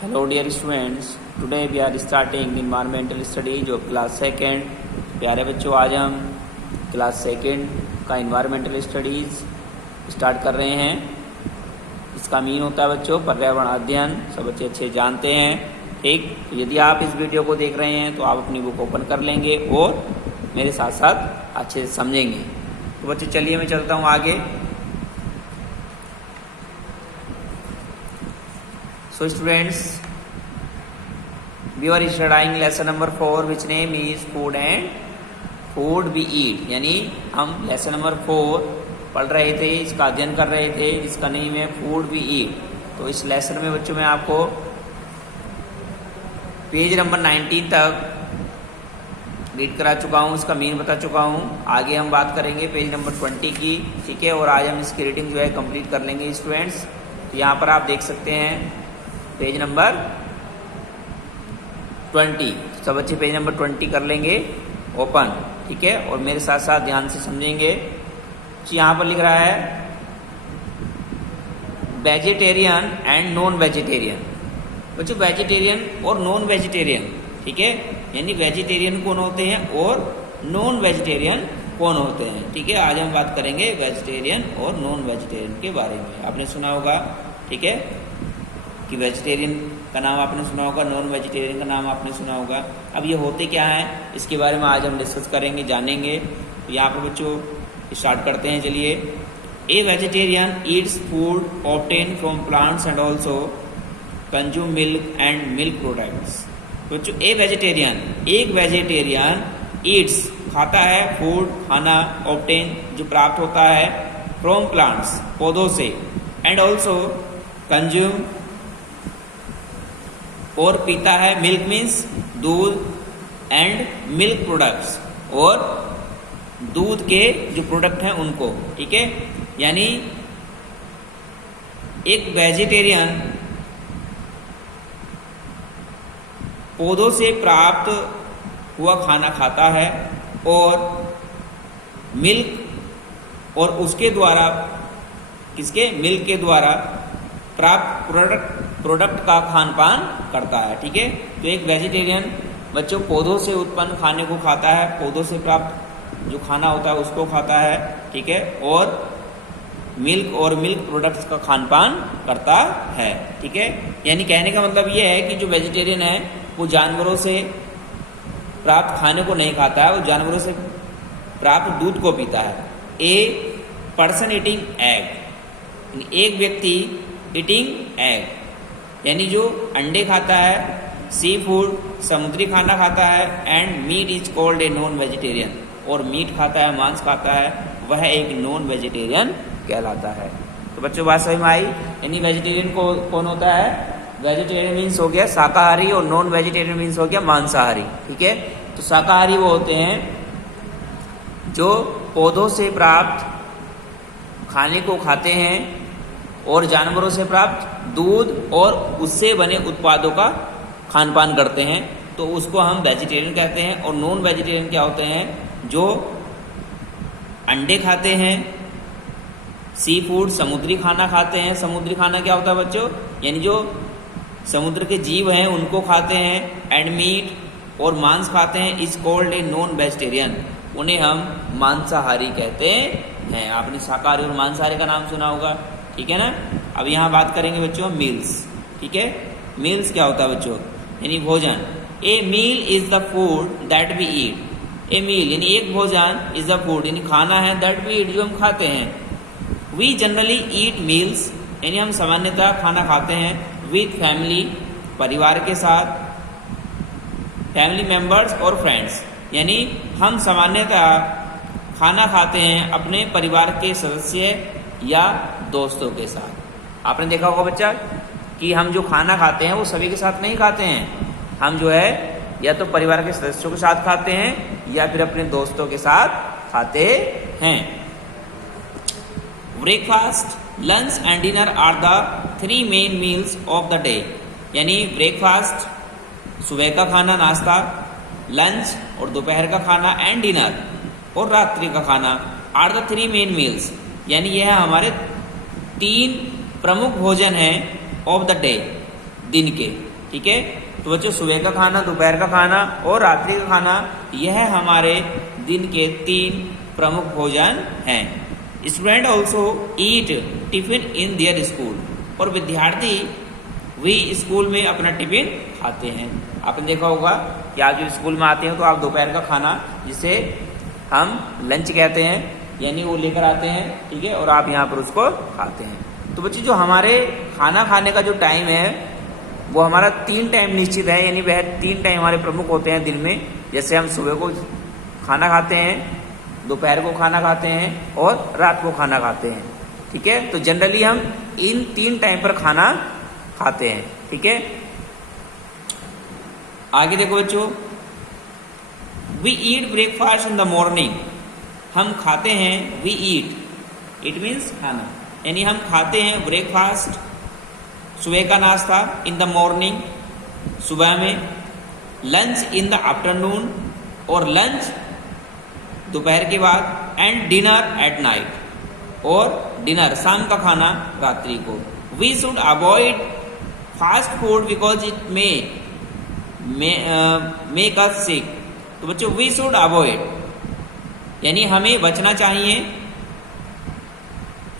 Hello dear students, today we are starting environmental studies of class second। प्यारे बच्चों, आज हम क्लास सेकेंड का environmental studies स्टार्ट कर रहे हैं। इसका मीन होता है बच्चों पर्यावरण अध्ययन। सब बच्चे अच्छे जानते हैं, ठीक। यदि आप इस वीडियो को देख रहे हैं तो आप अपनी बुक ओपन कर लेंगे और मेरे साथ साथ अच्छे से समझेंगे। तो बच्चों चलिए मैं चलता हूँ आगे। So students, we are studying lesson number 4 which name is food and food we eat। यानी हम lesson number 4 पढ़ रहे थे, इसका अध्ययन कर रहे थे, जिसका नेम है फूड वी ईट। तो इस लेसन में बच्चों मैं आपको पेज नंबर 19 तक रीड करा चुका हूँ, इसका मीन बता चुका हूँ। आगे हम बात करेंगे पेज नंबर 20 की, ठीक है। और आज हम इसकी रीडिंग जो है कंप्लीट कर लेंगे स्टूडेंट्स। तो यहाँ पर आप देख सकते हैं पेज नंबर 20। सब बच्चे पेज नंबर 20 कर लेंगे ओपन, ठीक है। और मेरे साथ साथ ध्यान से समझेंगे। यहाँ पर लिख रहा है वेजिटेरियन एंड नॉन वेजिटेरियन। बच्चों वेजिटेरियन और नॉन वेजिटेरियन, ठीक है। यानी वेजिटेरियन कौन होते हैं और नॉन वेजिटेरियन कौन होते हैं, ठीक है। आज हम बात करेंगे वेजिटेरियन और नॉन वेजिटेरियन के बारे में। आपने सुना होगा, ठीक है, कि वेजिटेरियन का नाम आपने सुना होगा, नॉन वेजिटेरियन का नाम आपने सुना होगा। अब ये होते क्या हैं इसके बारे में आज हम डिस्कस करेंगे, जानेंगे। तो यहाँ पर बच्चों स्टार्ट करते हैं, चलिए। A vegetarian eats food obtain from plants and also consume milk and milk products. बच्चों ए वेजिटेरियन, एक वेजिटेरियन ईट्स खाता है, फूड खाना, ऑब्टेन जो प्राप्त होता है, फ्रॉम प्लांट्स पौधों से, एंड ऑल्सो कंज्यूम और पीता है, मिल्क मीन्स दूध, एंड मिल्क प्रोडक्ट्स और दूध के जो प्रोडक्ट हैं उनको, ठीक है। यानी एक वेजिटेरियन पौधों से प्राप्त हुआ खाना खाता है और मिल्क और उसके द्वारा किसके मिल्क के द्वारा प्राप्त प्रोडक्ट का खान पान करता है, ठीक है। तो एक वेजिटेरियन बच्चों पौधों से उत्पन्न खाने को खाता है, पौधों से प्राप्त जो खाना होता है उसको खाता है, ठीक है। और मिल्क प्रोडक्ट्स का खान पान करता है, ठीक है। यानी कहने का मतलब ये है कि जो वेजिटेरियन है वो जानवरों से प्राप्त खाने को नहीं खाता है, वो जानवरों से प्राप्त दूध को पीता है। ए पर्सन ईटिंग एग, एक व्यक्ति ईटिंग एग यानी जो अंडे खाता है, सी फूड समुद्री खाना खाता है, and meat is called a non vegetarian, और मीट खाता है, मांस खाता है, वह एक नॉन वेजिटेरियन कहलाता है। तो बच्चों बात समझ में आई। यानी वेजिटेरियन को कौन होता है, वेजिटेरियन मीन्स हो गया शाकाहारी और नॉन वेजिटेरियन मीन्स हो गया मांसाहारी, ठीक है। तो शाकाहारी वो होते हैं जो पौधों से प्राप्त खाने को खाते हैं और जानवरों से प्राप्त दूध और उससे बने उत्पादों का खान पान करते हैं, तो उसको हम वेजिटेरियन कहते हैं। और नॉन वेजिटेरियन क्या होते हैं, जो अंडे खाते हैं, सी फूड समुद्री खाना खाते हैं। समुद्री खाना क्या होता है बच्चों, यानी जो समुद्र के जीव हैं उनको खाते हैं, एंड मीट और मांस खाते हैं, is called a non vegetarian, उन्हें हम मांसाहारी कहते हैं। आपने शाकाहारी और मांसाहारी का नाम सुना होगा, ठीक है ना। अब यहाँ बात करेंगे बच्चों मील्स, ठीक है। मील्स क्या होता है बच्चों, यानी भोजन। A meal is the food that we eat. A meal यानी एक भोजन, इज द फूड यानी खाना है, दैट वी ईट जो हम खाते हैं। वी जनरली ईट मील्स यानी हम सामान्यतः खाना खाते हैं, विथ फैमिली परिवार के साथ, फैमिली मेंबर्स और फ्रेंड्स, यानी हम सामान्यतः खाना खाते हैं अपने परिवार के सदस्य या दोस्तों के साथ। आपने देखा होगा बच्चा कि हम जो खाना खाते हैं वो सभी के साथ नहीं खाते हैं, हम जो है या तो परिवार के सदस्यों के साथ खाते हैं या फिर अपने दोस्तों के साथ खाते हैं। Breakfast, lunch and dinner are the 3 main meals of the day. यानी ब्रेकफास्ट सुबह का खाना नाश्ता, लंच और दोपहर का खाना, एंड डिनर और रात्रि का खाना आर द 3 मेन मील्स, यानी यह हमारे 3 प्रमुख भोजन हैं ऑफ द डे, दिन के, ठीक है। तो बच्चों सुबह का खाना, दोपहर का खाना और रात्रि का खाना, यह हमारे दिन के 3 प्रमुख भोजन हैं। Student also eat tiffin in their school, और विद्यार्थी भी स्कूल में अपना टिफिन खाते हैं। आपने देखा होगा कि आप जो स्कूल में आते हैं तो आप दोपहर का खाना, जिसे हम लंच कहते हैं, यानी वो लेकर आते हैं, ठीक है, और आप यहाँ पर उसको खाते हैं। तो बच्चे जो हमारे खाना खाने का जो टाइम है वो हमारा 3 टाइम निश्चित है, यानी वह 3 टाइम हमारे प्रमुख होते हैं दिन में। जैसे हम सुबह को खाना खाते हैं, दोपहर को खाना खाते हैं और रात को खाना खाते हैं, ठीक है। तो जनरली हम इन 3 टाइम पर खाना खाते हैं, ठीक है। आगे देखो बच्चों, we eat breakfast in the morning, हम खाते हैं, वी ईट, इट मीन्स खाना, यानी हम खाते हैं ब्रेकफास्ट, सुबह का नाश्ता, इन द मॉर्निंग, सुबह में, लंच इन द आफ्टरनून, और लंच दोपहर के बाद, एंड डिनर एट नाइट, और डिनर शाम का खाना रात्रि को। We should avoid fast food because it make us sick. तो बच्चों वी शुड अवॉइड, यानी हमें बचना चाहिए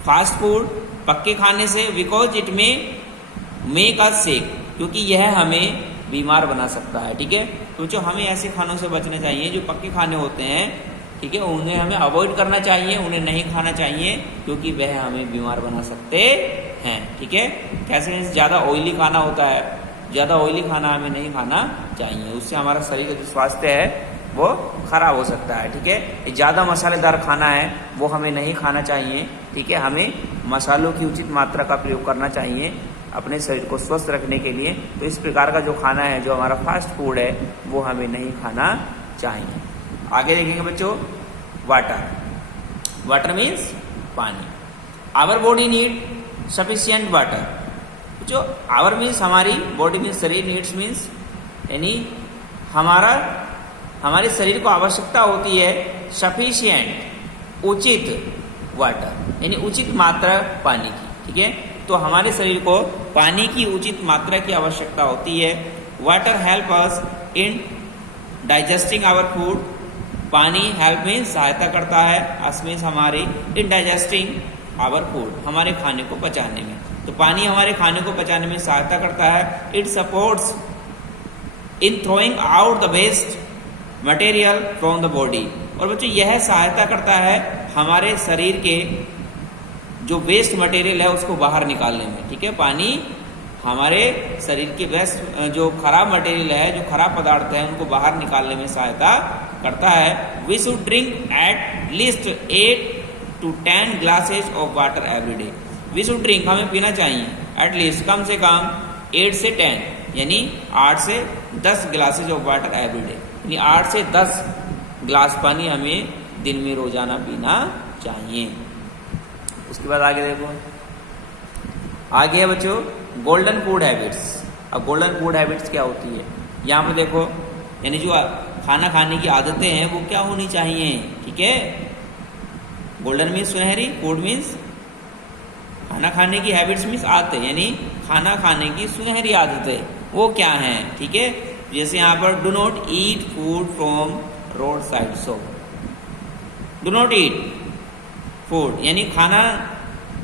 फास्ट फूड, पक्के खाने से, बिकॉज इट मेक अस सिक, क्योंकि यह हमें बीमार बना सकता है, ठीक है। तो बच्चों हमें ऐसे खानों से बचना चाहिए जो पक्के खाने होते हैं, ठीक है, उन्हें हमें अवॉइड करना चाहिए, उन्हें नहीं खाना चाहिए, क्योंकि वह हमें बीमार बना सकते हैं, ठीक है। कैसे ज़्यादा ऑयली खाना होता है, ज़्यादा ऑयली खाना हमें नहीं खाना चाहिए, उससे हमारा शरीर का जो स्वास्थ्य है वो खराब हो सकता है, ठीक है। ज़्यादा मसालेदार खाना है वो हमें नहीं खाना चाहिए, ठीक है। हमें मसालों की उचित मात्रा का प्रयोग करना चाहिए अपने शरीर को स्वस्थ रखने के लिए। तो इस प्रकार का जो खाना है, जो हमारा फास्ट फूड है, वो हमें नहीं खाना चाहिए। आगे देखेंगे बच्चों, वाटर, वाटर मीन्स पानी। Our body need sufficient water. जो आवर मीन्स हमारी, बॉडी मीन्स शरीर, नीड्स मीन्स यानी हमारे शरीर को आवश्यकता होती है सफिशियंट, उचित वाटर, यानी उचित मात्रा पानी की, ठीक है। तो हमारे शरीर को पानी की उचित मात्रा की आवश्यकता होती है। Water help us in digesting our food, पानी हेल्प मीन्स सहायता करता है, अस मीन्स हमारी, इन डाइजेस्टिंग आवर फूड, हमारे खाने को पचाने में। तो पानी हमारे खाने को पचाने में सहायता करता है। It supports in throwing out the waste material from the body, और बच्चों यह सहायता करता है हमारे शरीर के जो वेस्ट मटेरियल है उसको बाहर निकालने में, ठीक है। पानी हमारे शरीर के वेस्ट, जो खराब मटेरियल है, जो खराब पदार्थ है, उनको बाहर निकालने में सहायता करता है। We should drink at least 8 to 10 glasses of water every day. We should drink, हमें पीना चाहिए, एट लीस्ट कम से कम 8 से 10, यानी 8 से 10 glasses of water every day, यानी 8 से 10 ग्लास पानी हमें दिन में रोजाना पीना चाहिए। उसके बाद आगे देखो, आगे है बच्चों गोल्डन फूड हैबिट्स। अब गोल्डन फूड हैबिट्स क्या होती है, यहाँ पर देखो, यानी जो खाना खाने की आदतें हैं वो क्या होनी चाहिए, ठीक है। गोल्डन मीन्स सुनहरी, फूड मीन्स खाना खाने की, हैबिट्स मीन्स आदतें, यानी खाना खाने की सुनहरी आदतें वो क्या हैं, ठीक है। जैसे यहाँ पर do not eat food from road side shop, do not eat food यानी खाना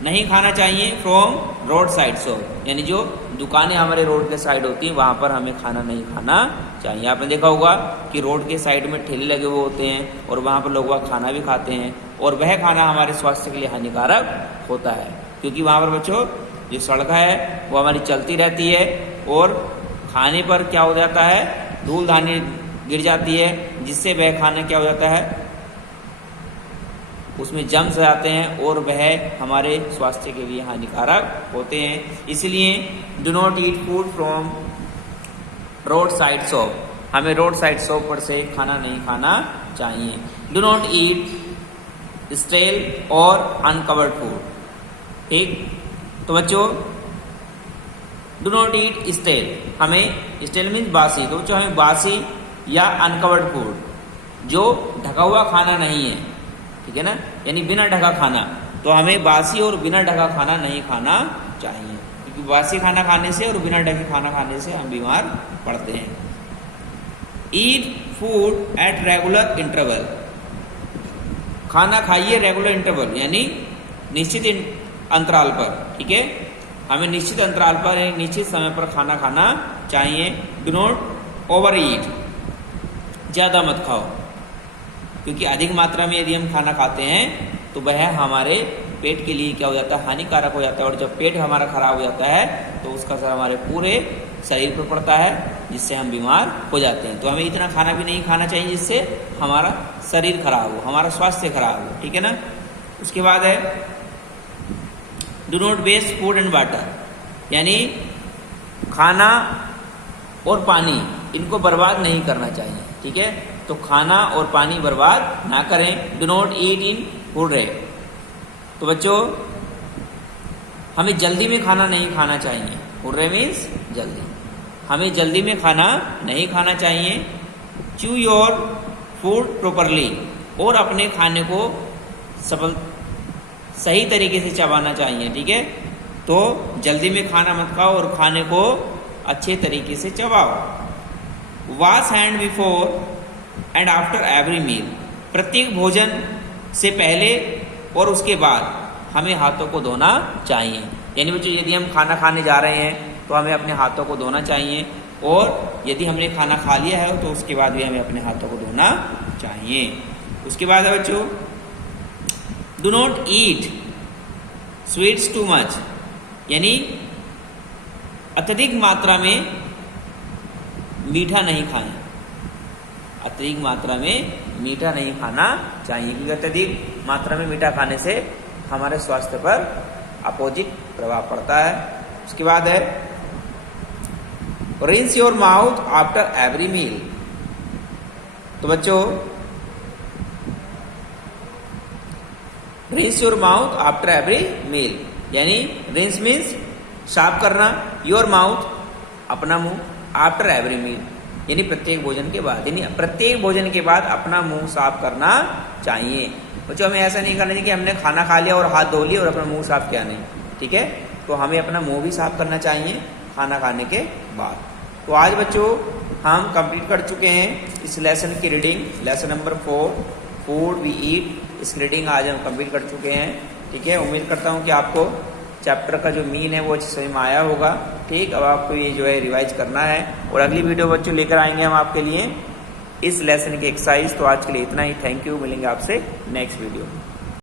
नहीं खाना चाहिए फ्रॉम रोड साइड शॉप, यानी जो दुकानें हमारे रोड के साइड होती हैं वहाँ पर हमें खाना नहीं खाना चाहिए। आपने देखा होगा कि रोड के साइड में ठेले लगे हुए होते हैं और वहाँ पर लोग वह खाना भी खाते हैं, और वह खाना हमारे स्वास्थ्य के लिए हानिकारक होता है, क्योंकि वहाँ पर बच्चों जो सड़क है वो हमारी चलती रहती है, और खाने पर क्या हो जाता है, धूल धानी गिर जाती है, जिससे वह खाना क्या हो जाता है, उसमें जम्स आते हैं और वह हमारे स्वास्थ्य के लिए हानिकारक होते हैं। इसलिए do not eat food from road side shop, हमें रोड साइड शॉप पर से खाना नहीं खाना चाहिए। डू नॉट ईट स्टेल और अनकवर्ड फूड, ठीक। तो बच्चों डू नॉट ईट स्टेल, हमें स्टेल मीन्स बासी, तो बच्चों हमें बासी या अनकवर्ड फूड जो ढका हुआ खाना नहीं है, ठीक है ना, यानी बिना ढका खाना, तो हमें बासी और बिना ढका खाना नहीं खाना चाहिए, क्योंकि बासी खाना खाने से और बिना ढके खाना खाने से हम बीमार पड़ते हैं। Eat food at regular interval, खाना खाइए रेगुलर इंटरवल यानी निश्चित अंतराल पर, ठीक है। हमें निश्चित अंतराल पर एक निश्चित समय पर खाना खाना चाहिए। डू नॉट ओवर ईट, ज़्यादा मत खाओ, क्योंकि अधिक मात्रा में यदि हम खाना खाते हैं तो वह हमारे पेट के लिए क्या हो जाता है, हानिकारक हो जाता है। और जब पेट हमारा खराब हो जाता है तो उसका असर हमारे पूरे शरीर पर पड़ता है, जिससे हम बीमार हो जाते हैं। तो हमें इतना खाना भी नहीं खाना चाहिए जिससे हमारा शरीर खराब हो, हमारा स्वास्थ्य खराब हो, ठीक है ना। उसके बाद है do not waste food and water, यानी खाना और पानी इनको बर्बाद नहीं करना चाहिए, ठीक है। तो खाना और पानी बर्बाद ना करें। Do not eat in hurray, तो बच्चों हमें जल्दी में खाना नहीं खाना चाहिए। हुर्रे मीन्स जल्दी, हमें जल्दी में खाना नहीं खाना चाहिए। च्यू योर फूड प्रॉपरली, और अपने खाने को सही तरीके से चबाना चाहिए, ठीक है। तो जल्दी में खाना मत खाओ और खाने को अच्छे तरीके से चबाओ। Wash hand before and after every meal, प्रत्येक भोजन से पहले और उसके बाद हमें हाथों को धोना चाहिए। यानी बच्चों यदि हम खाना खाने जा रहे हैं तो हमें अपने हाथों को धोना चाहिए, और यदि हमने खाना खा लिया है तो उसके बाद भी हमें अपने हाथों को धोना चाहिए। उसके बाद है बच्चों do not eat sweets too much, यानी अत्यधिक मात्रा में मीठा नहीं खाएं। अत्यधिक मात्रा में मीठा नहीं खाना चाहिए, क्योंकि अत्यधिक मात्रा में मीठा खाने से हमारे स्वास्थ्य पर अपोजिट प्रभाव पड़ता है। उसके बाद है rinse your mouth after every meal, तो बच्चों rinse your mouth after every meal, यानी रिंस मीन्स साफ करना, योर माउथ अपना मुंह, आफ्टर एवरी मील यानी प्रत्येक भोजन के बाद, यानी प्रत्येक भोजन के बाद अपना मुंह साफ करना चाहिए। बच्चों हमें ऐसा नहीं करना चाहिए कि हमने खाना खा लिया और हाथ धो लिया और अपना मुंह साफ किया नहीं, ठीक है। तो हमें अपना मुंह भी साफ करना चाहिए खाना खाने के बाद। तो आज बच्चों हम कंप्लीट कर चुके हैं इस लेसन की reading, lesson number 4 food we eat. इस रीडिंग आज हम कंप्लीट कर चुके हैं, ठीक है। उम्मीद करता हूँ कि आपको चैप्टर का जो मीन है वो अच्छे समझ में आया होगा, ठीक। अब आपको ये जो है रिवाइज करना है, और अगली वीडियो बच्चों लेकर आएंगे हम आपके लिए इस लेसन की एक्सरसाइज। तो आज के लिए इतना ही, थैंक यू, मिलेंगे आपसे नेक्स्ट वीडियो में।